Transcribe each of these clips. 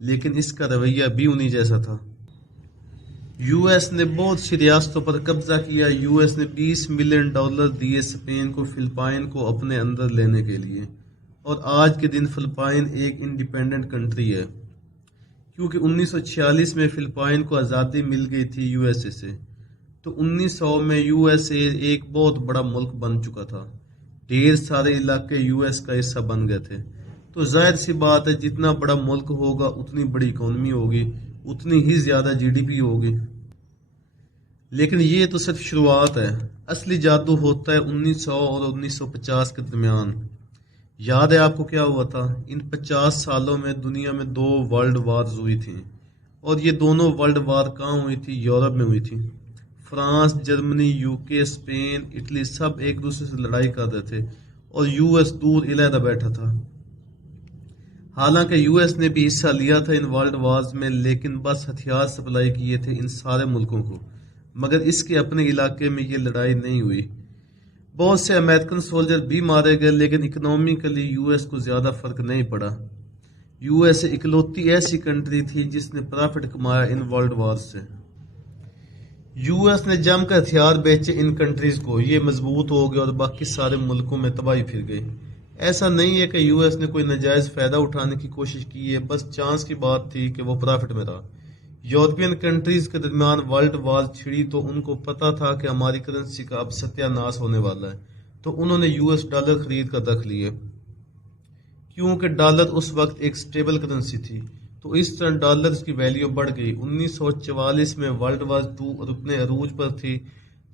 لیکن اس کا رویہ بھی انہی جیسا تھا۔ یو ایس نے بہت سی ریاستوں پر قبضہ کیا۔ یو ایس نے $20 ملین دیے اسپین کو فلپائن کو اپنے اندر لینے کے لیے، اور آج کے دن فلپائن ایک انڈیپینڈنٹ کنٹری ہے، کیونکہ 1946 میں فلپائن کو آزادی مل گئی تھی یو ایس اے سے، تو 1900 میں یو ایس اے ایک بہت بڑا ملک بن چکا تھا، ڈھیر سارے علاقے یو ایس کا حصہ بن گئے تھے، تو ظاہر سی بات ہے جتنا بڑا ملک ہوگا اتنی بڑی اکانومی ہوگی، اتنی ہی زیادہ جی ڈی پی ہوگی۔ لیکن یہ تو صرف شروعات ہے، اصلی جادو ہوتا ہے 1900 اور 1950 کے درمیان۔ یاد ہے آپ کو کیا ہوا تھا؟ ان 50 سالوں میں دنیا میں 2 ورلڈ وارز ہوئی تھیں، اور یہ دونوں ورلڈ وار کہاں ہوئی تھی؟ یورپ میں ہوئی تھی۔ فرانس، جرمنی، یو کے، اسپین، اٹلی سب ایک دوسرے سے لڑائی کر رہے تھے، اور یو ایس دور علیحدہ بیٹھا تھا۔ حالانکہ یو ایس نے بھی حصہ لیا تھا ان ورلڈ وارز میں، لیکن بس ہتھیار سپلائی کیے تھے ان سارے ملکوں کو، مگر اس کے اپنے علاقے میں یہ لڑائی نہیں ہوئی۔ بہت سے امریکن سولجر بھی مارے گئے، لیکن اکنامکلی یو ایس کو زیادہ فرق نہیں پڑا۔ یو ایس اکلوتی ایسی کنٹری تھی جس نے پرافٹ کمایا ان ورلڈ وار سے۔ یو ایس نے جم کر ہتھیار بیچے ان کنٹریز کو، یہ مضبوط ہو گئے اور باقی سارے ملکوں میں تباہی پھر گئی۔ ایسا نہیں ہے کہ یو ایس نے کوئی ناجائز فائدہ اٹھانے کی کوشش کی ہے، بس چانس کی بات تھی کہ وہ پرافٹ میں رہا۔ یورپین کنٹریز کے درمیان ورلڈ وار چھڑی تو ان کو پتا تھا کہ ہماری کرنسی کا اب ستیہ ناش ہونے والا ہے، تو انہوں نے یو ایس ڈالر خرید کر رکھ لیے، کیونکہ ڈالر اس وقت ایک سٹیبل کرنسی تھی، تو اس طرح ڈالر کی ویلیو بڑھ گئی۔ 1944 میں ورلڈ وار 2 اپنے عروج پر تھی،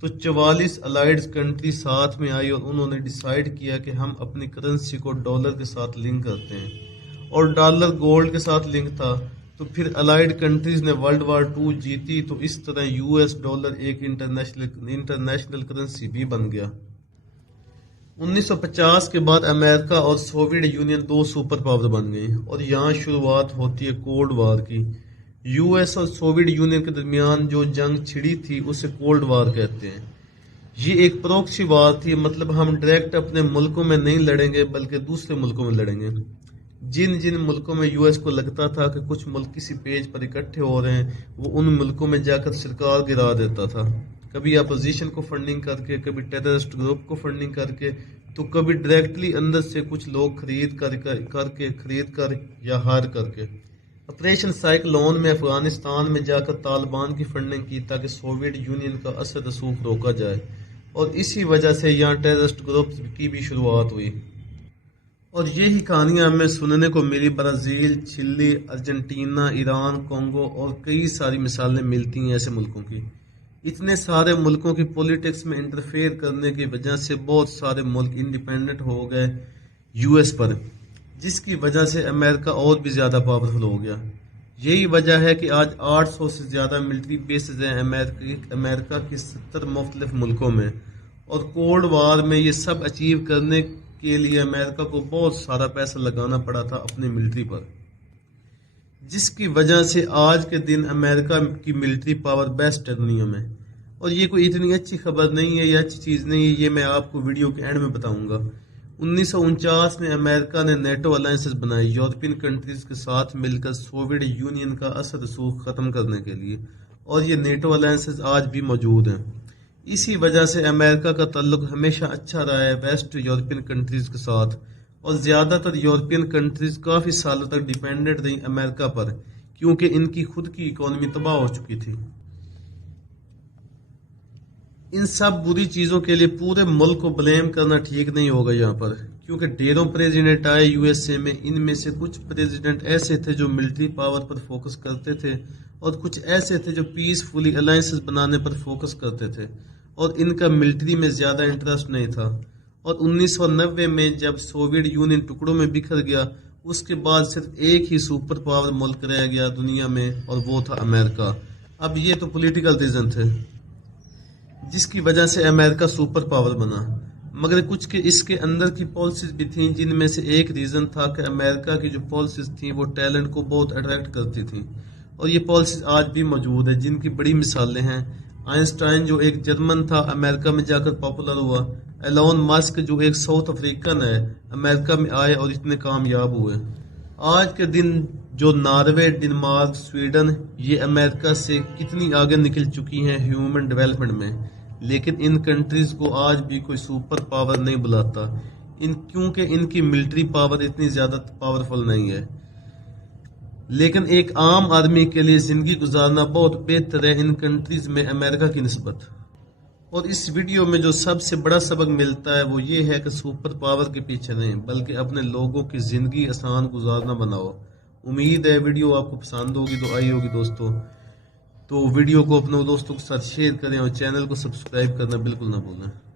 تو 44 الائیڈ کنٹری ساتھ میں آئی اور انہوں نے ڈیسائیڈ کیا کہ ہم اپنی کرنسی کو ڈالر کے ساتھ لنک کرتے ہیں، اور ڈالر گولڈ کے ساتھ لنک تھا، تو پھر الائیڈ کنٹریز نے ورلڈ وار 2 جیتی، تو اس طرح یو ایس ڈالر ایک انٹرنیشنل کرنسی بھی بن گیا۔ 1950 کے بعد امریکہ اور سوویٹ یونین 2 سپر پاور بن گئی، اور یہاں شروعات ہوتی ہے کولڈ وار کی۔ یو ایس اور سوویٹ یونین کے درمیان جو جنگ چھڑی تھی اسے کولڈ وار کہتے ہیں۔ یہ ایک پروکسی وار تھی، مطلب ہم ڈائریکٹ اپنے ملکوں میں نہیں لڑیں گے بلکہ دوسرے ملکوں میں لڑیں گے۔ جن ملکوں میں یو ایس کو لگتا تھا کہ کچھ ملک کسی پیج پر اکٹھے ہو رہے ہیں، وہ ان ملکوں میں جا کر سرکار گرا دیتا تھا، کبھی اپوزیشن کو فنڈنگ کر کے، کبھی ٹیررسٹ گروپ کو فنڈنگ کر کے، تو کبھی ڈائریکٹلی اندر سے کچھ لوگ خرید کر یا ہائر کر کے۔ آپریشن سائیکلون میں افغانستان میں جا کر طالبان کی فنڈنگ کی تاکہ سوویٹ یونین کا اثر رسوخ روکا جائے، اور اسی وجہ سے یہاں ٹیررسٹ گروپس کی بھی شروعات ہوئی۔ اور یہی کہانیاں ہمیں سننے کو ملی برازیل، چلی، ارجنٹینا، ایران، کونگو اور کئی ساری مثالیں ملتی ہیں ایسے ملکوں کی۔ اتنے سارے ملکوں کی پولیٹکس میں انٹرفیئر کرنے کی وجہ سے بہت سارے ملک انڈیپینڈنٹ ہو گئے یو ایس پر، جس کی وجہ سے امریکہ اور بھی زیادہ پاورفل ہو گیا۔ یہی وجہ ہے کہ آج 800 سے زیادہ ملٹری بیسز ہیں امریکہ کے 70 مختلف ملکوں میں، اور کولڈ وار میں یہ سب اچیو کرنے کے لیے امریکہ کو بہت سارا پیسہ لگانا پڑا تھا اپنی ملٹری پر، جس کی وجہ سے آج کے دن امریکہ کی ملٹری پاور بیسٹ ہے دنیا میں۔ اور یہ کوئی اتنی اچھی خبر نہیں ہے، یہ اچھی چیز نہیں ہے، یہ میں آپ کو ویڈیو کے اینڈ میں بتاؤں گا۔ 1949 میں امریکہ نے نیٹو الائنسز بنائی یورپین کنٹریز کے ساتھ مل کر سوویٹ یونین کا اثر رسوخ ختم کرنے کے لیے، اور یہ نیٹو الائنسز آج بھی موجود ہیں۔ اسی وجہ سے امریکہ کا تعلق ہمیشہ اچھا رہا ہے ویسٹ یورپین کنٹریز کے ساتھ، اور زیادہ تر یورپین کنٹریز کافی سالوں تک ڈیپینڈنٹ رہی امریکہ پر، کیونکہ ان کی خود کی اکانومی تباہ ہو چکی تھی۔ ان سب بری چیزوں کے لیے پورے ملک کو بلیم کرنا ٹھیک نہیں ہوگا یہاں پر، کیونکہ ڈھیروں پریزیڈنٹ آئے یو ایس اے میں، ان میں سے کچھ پریزیڈنٹ ایسے تھے جو ملٹری پاور پر فوکس کرتے تھے، اور کچھ ایسے تھے جو پیسفلی الائنسز بنانے پر فوکس کرتے تھے، اور ان کا ملٹری میں زیادہ انٹرسٹ نہیں تھا۔ اور 1990 میں جب سوویٹ یونین ٹکڑوں میں بکھر گیا، اس کے بعد صرف ایک ہی سپر پاور ملک رہ گیا دنیا میں، اور وہ تھا امریکہ۔ اب یہ تو پولیٹیکل ریزن تھے جس کی وجہ سے امریکہ سپر پاور بنا، مگر کچھ کے اس کے اندر کی پالیسیز بھی تھیں، جن میں سے ایک ریزن تھا کہ امریکہ کی جو پالیسیز تھیں وہ ٹیلنٹ کو بہت اٹریکٹ کرتی تھیں، اور یہ پالیسیز آج بھی موجود ہیں، جن کی بڑی مثالیں ہیں۔ آئنسٹائن جو ایک جرمن تھا، امریکہ میں جا کر پاپولر ہوا۔ ایلون ماسک جو ایک ساؤتھ افریقن ہے، امریکہ میں آئے اور اتنے کامیاب ہوئے۔ آج کے دن جو ناروے، ڈنمارک، سویڈن، یہ امریکہ سے کتنی آگے نکل چکی ہیں ہیومن ڈیولپمنٹ میں، لیکن ان کنٹریز کو آج بھی کوئی سپر پاور نہیں بلاتا کیونکہ ان کی ملٹری پاور اتنی زیادہ پاورفل نہیں ہے۔ لیکن ایک عام آدمی کے لیے زندگی گزارنا بہت بہتر ہے ان کنٹریز میں امریکہ کی نسبت۔ اور اس ویڈیو میں جو سب سے بڑا سبق ملتا ہے وہ یہ ہے کہ سپر پاور کے پیچھے نہیں بلکہ اپنے لوگوں کی زندگی آسان گزارنا بناؤ۔ امید ہے ویڈیو آپ کو پسند ہوگی تو آئی ہوگی دوستو، تو ویڈیو کو اپنے دوستوں کے ساتھ شیئر کریں اور چینل کو سبسکرائب کرنا بالکل نہ بھولیں۔